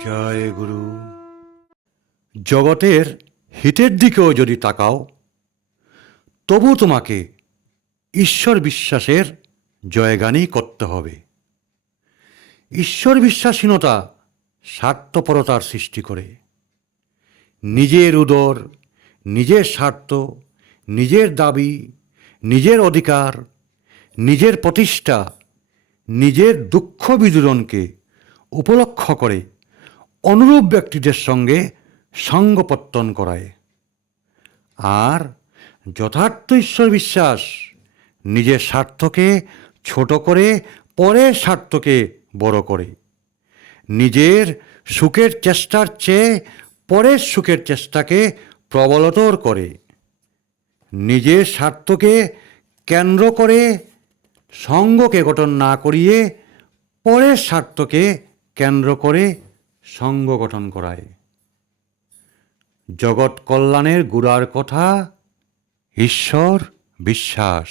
জয় গুরু। জগতের হিতের দিকেও যদি তাকাও, তবু তোমাকে ঈশ্বর বিশ্বাসের জয়গানই করতে হবে। ঈশ্বর বিশ্বাসহীনতা স্বার্থপরতার সৃষ্টি করে। নিজের উদর, নিজের স্বার্থ, নিজের দাবি, নিজের অধিকার, নিজের প্রতিষ্ঠা, নিজের দুঃখ বিদূরণকে উপলক্ষ করে অনুরূপ ব্যক্তিদের সঙ্গে সঙ্গপত্তন করায়। আর যথার্থ ঈশ্বর বিশ্বাস, নিজের স্বার্থকে ছোট করে পরের স্বার্থকে বড় করে। নিজের সুখের চেষ্টার চেয়ে পরের সুখের চেষ্টাকে প্রবলতর করে। নিজের স্বার্থকে কেন্দ্র করে সঙ্গকে গঠন না করিয়ে পরের স্বার্থকে কেন্দ্র করে সঙ্গ গঠন করায়। জগৎ কল্যাণের গুড়ার কথা ঈশ্বর বিশ্বাস।